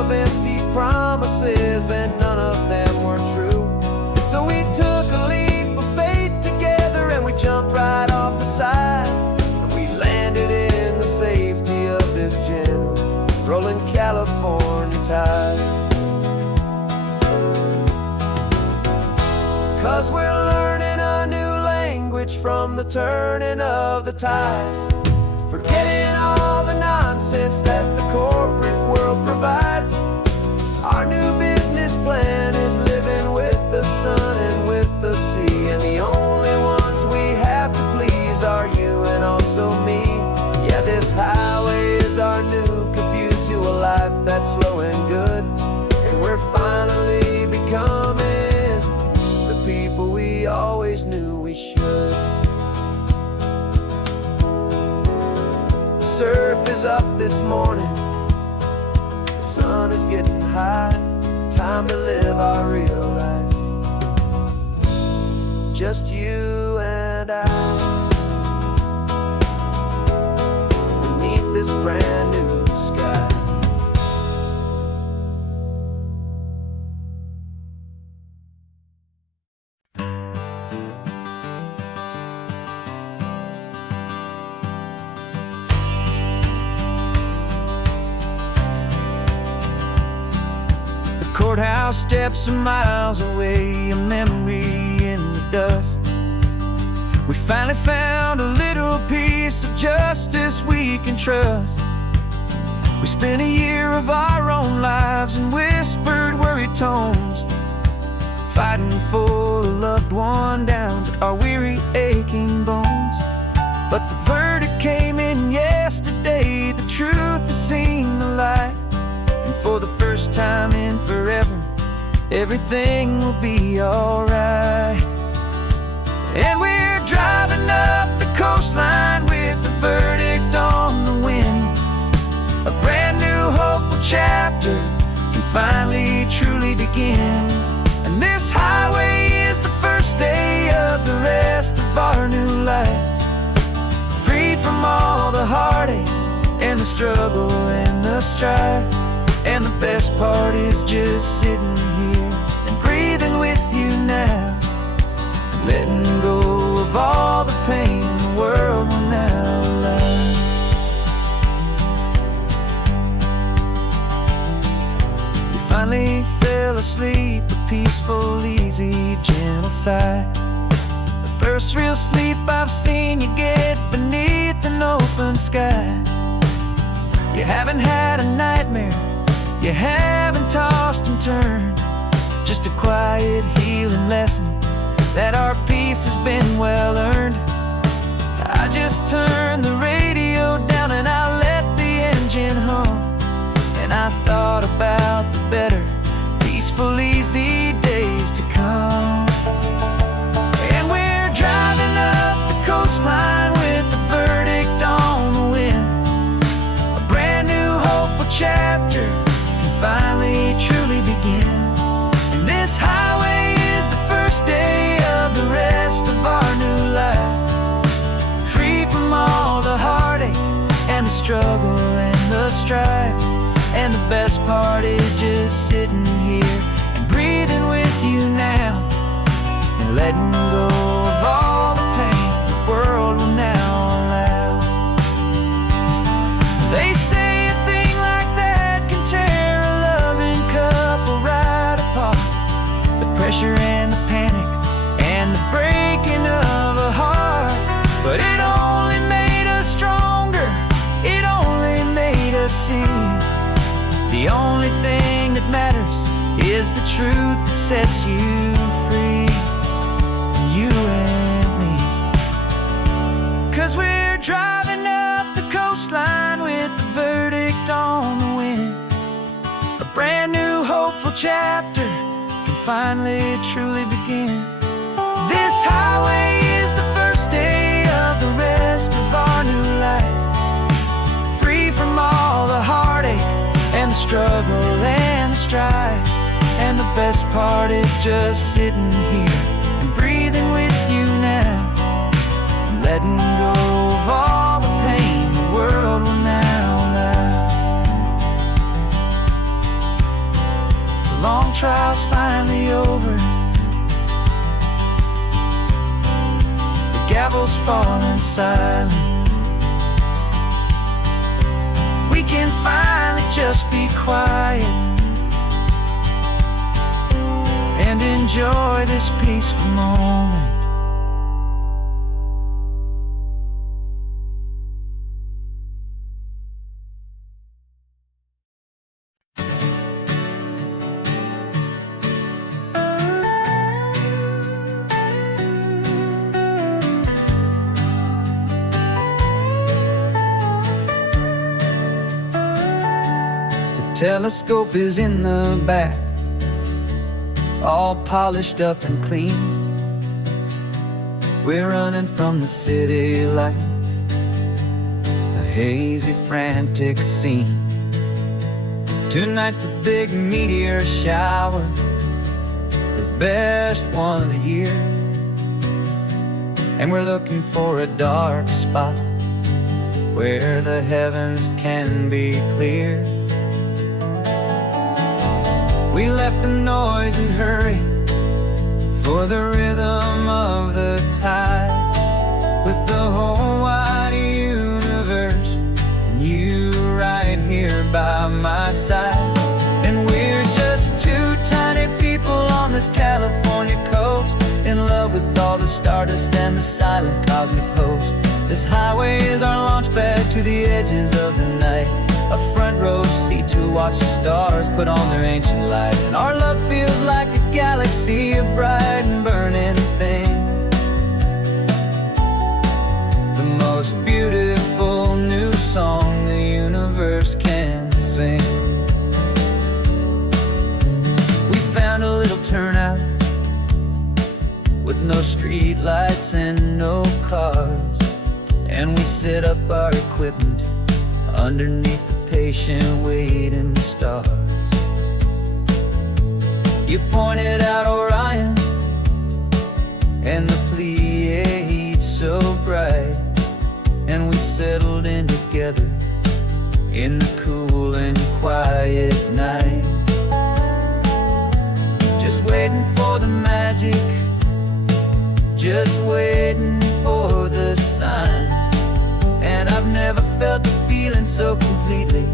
rolling California tide. 'Cause we're learning a new language from the turning of the tides, forgetting all the nonsense that the corporate world provides. Our new business plan is living with the sun and with the sea, and the only ones we have to please are you and also me. Yeah, this highway is our new commute to a life that's slow and good, and we're finally becoming the people we always knew we should. The surf is up this morning, the sun is getting high, time to live our real life, just you and I, beneath this brand new sky. Courthouse steps are miles away, a memory in the dust. We finally found a little piece of justice we can trust. We spent a year of our own lives in whispered worried tones, fighting for a loved one down to our weary aching bones. But the verdict came in yesterday, the truth has seen the light. For the first time in forever, everything will be alright. And we're driving up the coastline with the verdict on the wind. A brand new hopeful chapter can finally truly begin. And this highway is the first day of the rest of our new life, free from all the heartache and the struggle and the strife. And the best part is just sitting here and breathing with you now, letting go of all the pain the world will now allow. You finally fell asleep, a peaceful, easy, gentle sigh. The first real sleep I've seen you get beneath an open sky. You haven't had a nightmare, you haven't tossed and turned, just a quiet healing lesson that our peace has been well earned. I just turned the radio down and I let the engine hum, and I thought about the better, peaceful, easy days to come. And we're driving up the coastline with the verdict on the wind, a brand new hopeful chapter finally truly begin. And this highway is the first day of the rest of our new life, free from all the heartache and the struggle and the strife. And the best part is just sitting here and breathing with you now, and letting go of all the pain the world will now allow. They say a thing like that can tear a loving couple right apart, the pressure and the panic and the breaking of a heart. But it only made us stronger, it only made us see the only thing that matters is the truth that sets you free, you and me. 'Cause we're driving up the coastline with the verdict on the wind, a brand new hopeful chapter can finally truly begin. This highway is the first day of the rest of our new life, free from all the heartache and the struggle and the strife. And the best part is just sitting here and breathing with you now, and letting go of all the pain the world will now allow. The long trial's finally over, the gavel's falling silent. We can finally just be quiet and enjoy this peaceful moment. Telescope is in the back, all polished up and clean. We're running from the city lights, a hazy, frantic scene. Tonight's the big meteor shower, the best one of the year. And we're looking for a dark spot where the heavens can be clear. We left the noise and hurry for the rhythm of the tide, with the whole wide universe and you right here by my side. And we're just two tiny people on this California coast, in love with all the stardust and the silent cosmic host. This highway is our launch pad to the edges of the night, a front row seat to watch the stars put on their ancient light. And our love feels like a galaxy, a bright and burning thing, the most beautiful new song the universe can sing. We found a little turnout with no street lights and no cars, and we set up our equipment underneath the patient waiting stars. You pointed out Orion and the Pleiades so bright, and we settled in together in the cool and quiet night, just waiting for the magic, just waiting for the sign. And I've never felt the feeling so completely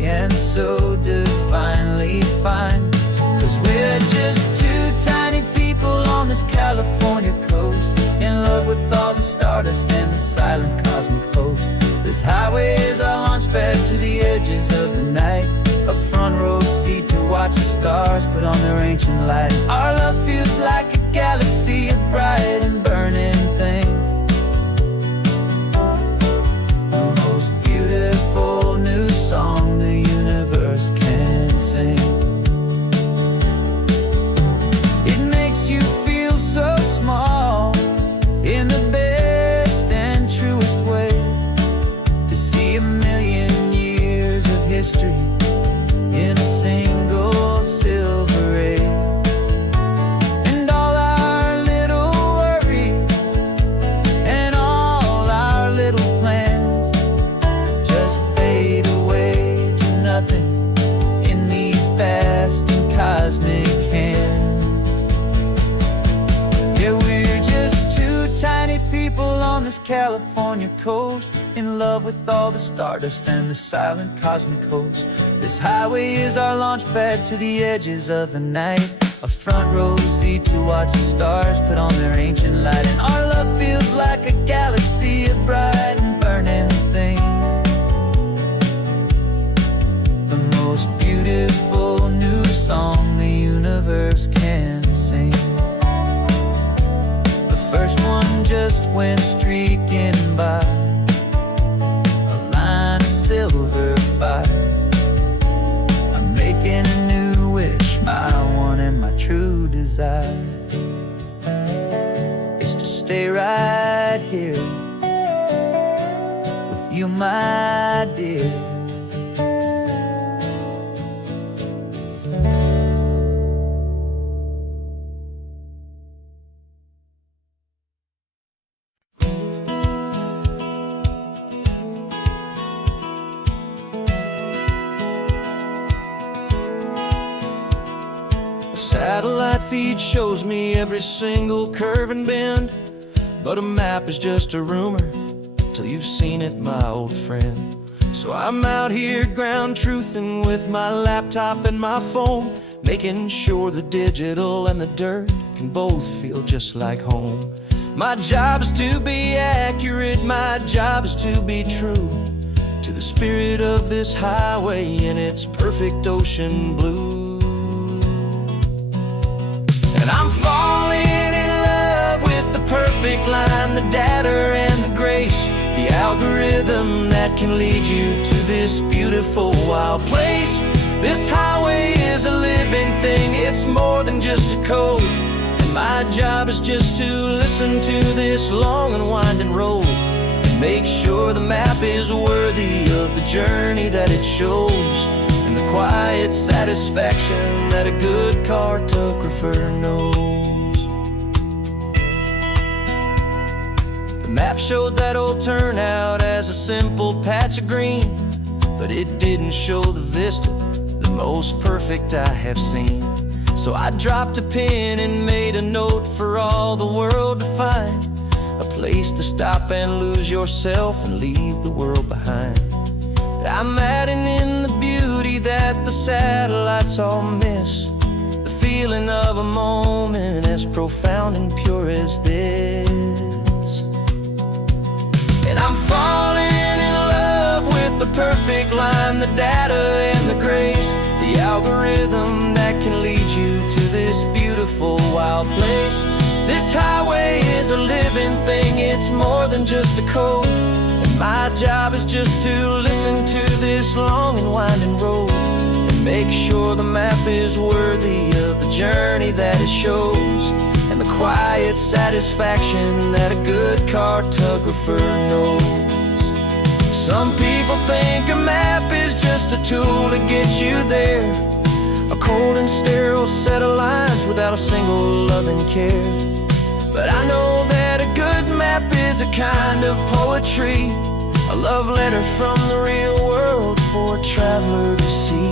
and so divinely fine. 'Cause we're just two tiny people on this California coast, in love with all the stardust and the silent cosmic host. This highway is our launch pad to the edges of the night, a front row seat to watch the stars put on their ancient light. Our love feels like a galaxy, a bright and burning thing, beautiful new song the universe can sing. It makes you feel so small in the best and truest way, to see a million years of history in a single silver ray. And all our little worries and all our little plans just fade away to nothing in these vast and cosmic hands. Yeah, we're just two tiny people on this California coast, in love with all the stardust and the silent cosmic host. This highway is our launch pad to the edges of the night, a front row seat to watch the stars put on their ancient light. And our love feels like a galaxy, a bright and burning thing, the most beautiful new song the universe can sing. The first one just went streaking by, a line of silver fire. I'm making a new wish, my one and my true desire is to stay right here with you, my dear. Satellite feed shows me every single curve and bend, but a map is just a rumor till you've seen it, my old friend. So I'm out here ground truthing with my laptop and my phone, making sure the digital and the dirt can both feel just like home. My job is to be accurate, my job is to be true to the spirit of this highway in its perfect ocean blue. And I'm falling in love with the perfect line, the data and the grace, the algorithm that can lead you to this beautiful wild place. This highway is a living thing, it's more than just a code. And my job is just to listen to this long and winding road and make sure the map is worthy of the journey that it shows, and the quiet satisfaction that a good cartographer knows. The map showed that old turnout as a simple patch of green, but it didn't show the vista, the most perfect I have seen. So I dropped a pin and made a note for all the world to find, a place to stop and lose yourself and leave the world behind. I'm adding in the beauty that the satellites all miss, the feeling of a moment as profound and pure as this. And I'm falling in love with the perfect line, the data and the grace, the algorithm that can lead you to this beautiful wild place. This highway is a living thing, it's more than just a code. And my job is just to listen to this long and winding road and make sure the map is worthy of the journey that it shows, and the quiet satisfaction that a good cartographer knows. Some people think a map is just a tool to get you there, a cold and sterile set of lines without a single loving care. But I know that a good map is a kind of poetry, a love letter from the real world for a traveler to see.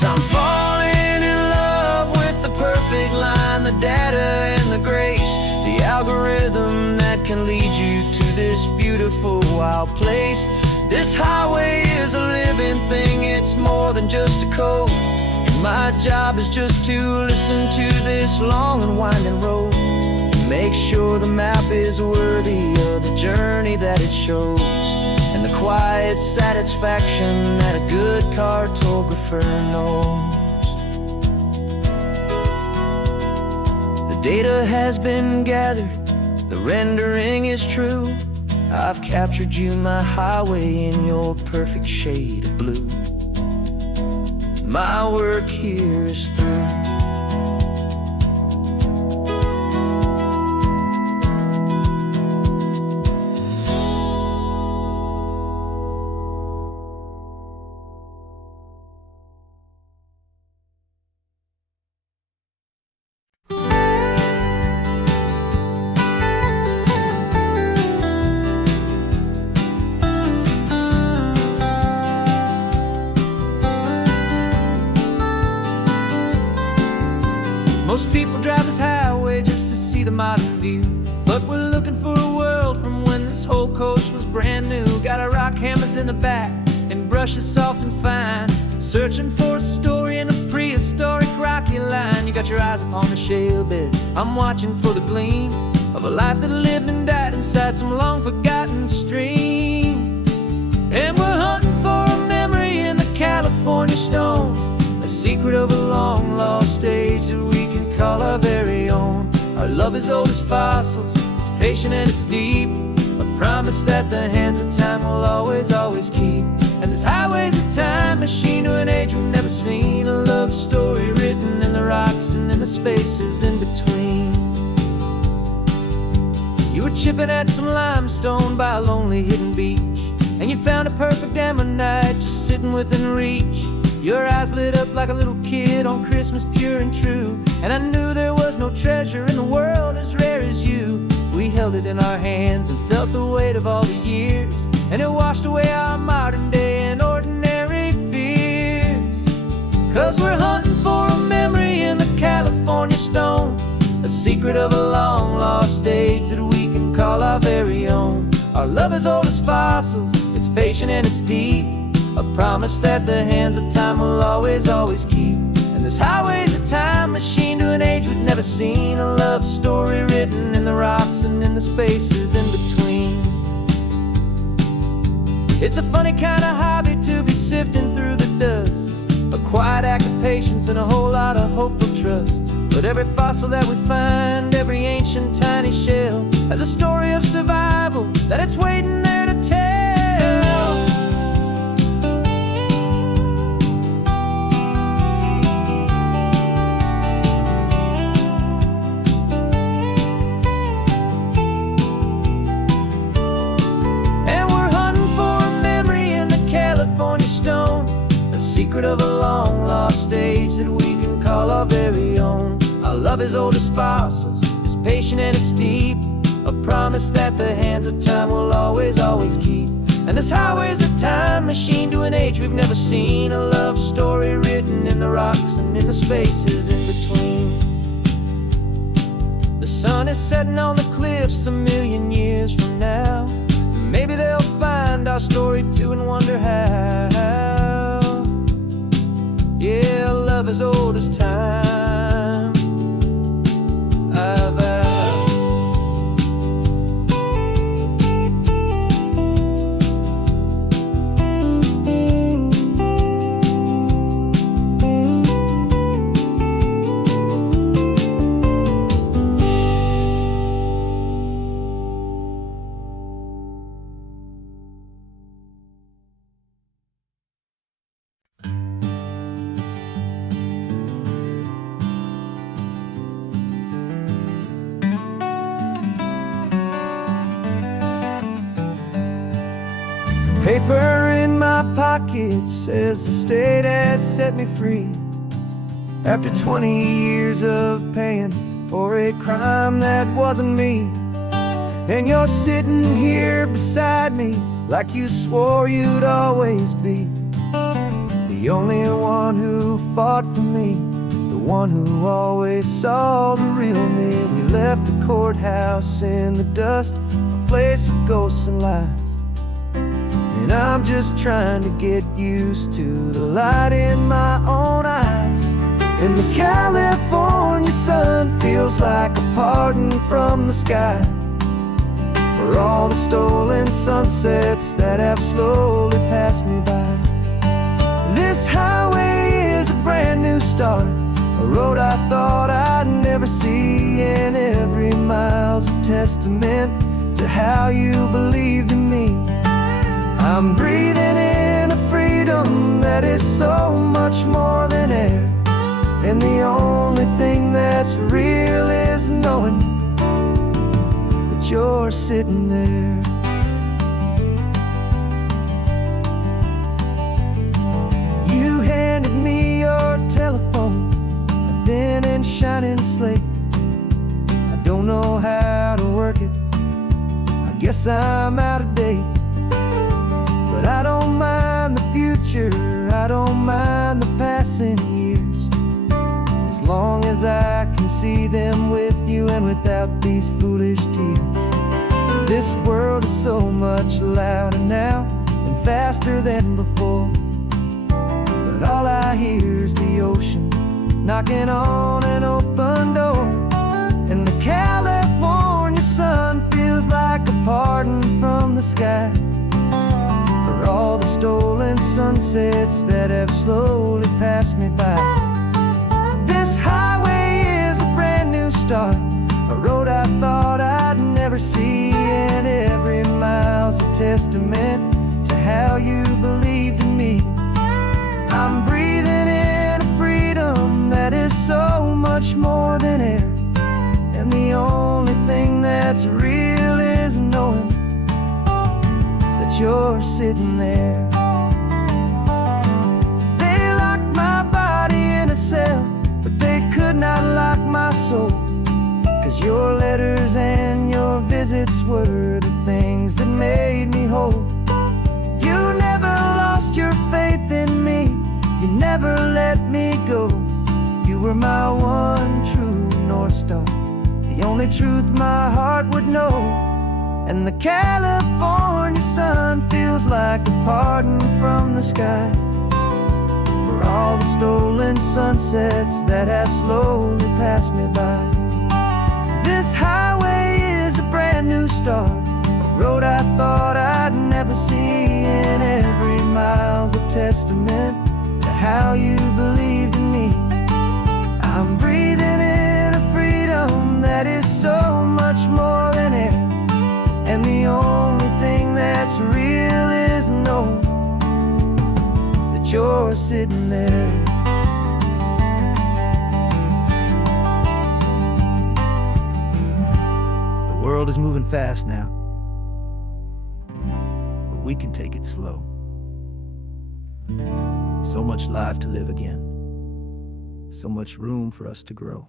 I'm falling in love with the perfect line, the data and the grace, the algorithm that can lead you to this beautiful wild place. This highway is a living thing, it's more than just a code. And my job is just to listen to this long and winding road and make sure the map is worthy of the journey that it shows, and the quiet satisfaction that a good cartographer knows. The data has been gathered, the rendering is true. I've captured you, my highway, in your perfect shade of blue. My work here is through. Most people drive this highway just to see the modern view, but we're looking for a world from when this whole coast was brand new. Got our rock hammers in the back and brushes soft and fine, searching for a story in a prehistoric rocky line. You got your eyes upon the shale beds, I'm watching for the gleam of a life that lived and died inside some long forgotten stream. And we're hunting for a memory in the California stone, a secret of a long lost age that we can call our very own. Our love is old as fossils, it's patient and it's deep, a promise that the hands of time will always, always keep. And this highway's a time machine to an age we've never seen, a love story written in the rocks and in the spaces in between. You were chipping at some limestone by a lonely hidden beach, and you found a perfect ammonite just sitting within reach. Your eyes lit up like a little kid on Christmas, pure and true. And I knew there was no treasure in the world as rare as you. We held it in our hands and felt the weight of all the years, and it washed away our modern day and ordinary fears. 'Cause we're hunting for a memory in the California stone, a secret of a long lost age that we can call our very own. Our love is old as fossils, it's patient and it's deep, a promise that the hands of time will always, always keep. And this highway's a time machine to an age we've never seen, a love story written in the rocks and in the spaces in between. It's a funny kind of hobby to be sifting through the dust, a quiet act of patience and a whole lot of hopeful trust. But every fossil that we find, every ancient tiny shell, has a story of survival that it's waiting there to tell. And we're hunting for a memory in the California stone, a secret of a long lost age that we can call our very own. Our love is old as fossils, it's patient and it's deep, a promise that the hands of time will always, always keep. And this highway's a time machine to an age we've never seen, a love story written in the rocks and in the spaces in between. The sun is setting on the cliffs a million years from now. Maybe they'll find our story too and wonder how. Yeah, love is old as time. Paper in my pocket says the state has set me free, after 20 years of paying for a crime that wasn't me. And you're sitting here beside me like you swore you'd always be, the only one who fought for me, the one who always saw the real me. We left the courthouse in the dust, a place of ghosts and lies. And I'm just trying to get used to the light in my own eyes. And the California sun feels like a pardon from the sky for all the stolen sunsets that have slowly passed me by. This highway is a brand new start, a road I thought I'd never see, and every mile's a testament to how you believed in me. I'm breathing in a freedom that is so much more than air, and the only thing that's real is knowing that you're sitting there. You handed me your telephone, a thin and shining slate. I don't know how to work it, I guess I'm out of date. But I don't mind the future, I don't mind the passing years, as long as I can see them with you and without these foolish tears. This world is so much louder now and faster than before, but all I hear is the ocean knocking on an open door. And the California sun feels like a pardon from the sky for all the stolen sunsets that have slowly passed me by. This highway is a brand new start, a road I thought I'd never see, and every mile's a testament to how you believed in me. I'm breathing in a freedom that is so much more than air, and the only thing that's real is knowing that you're sitting there. They lock visits were the things that made me whole. You never lost your faith in me, you never let me go. You were my one true North Star, the only truth my heart would know. And the California sun feels like a pardon from the sky for all the stolen sunsets that have slowly passed me by. This highway is a brand new start, a road I thought I'd never see, and every mile's a testament to how you believed in me. I'm breathing in a freedom that is so much more than air, and the only thing that's real is knowing that you're sitting there. The world is moving fast now, but we can take it slow. So much life to live again, so much room for us to grow.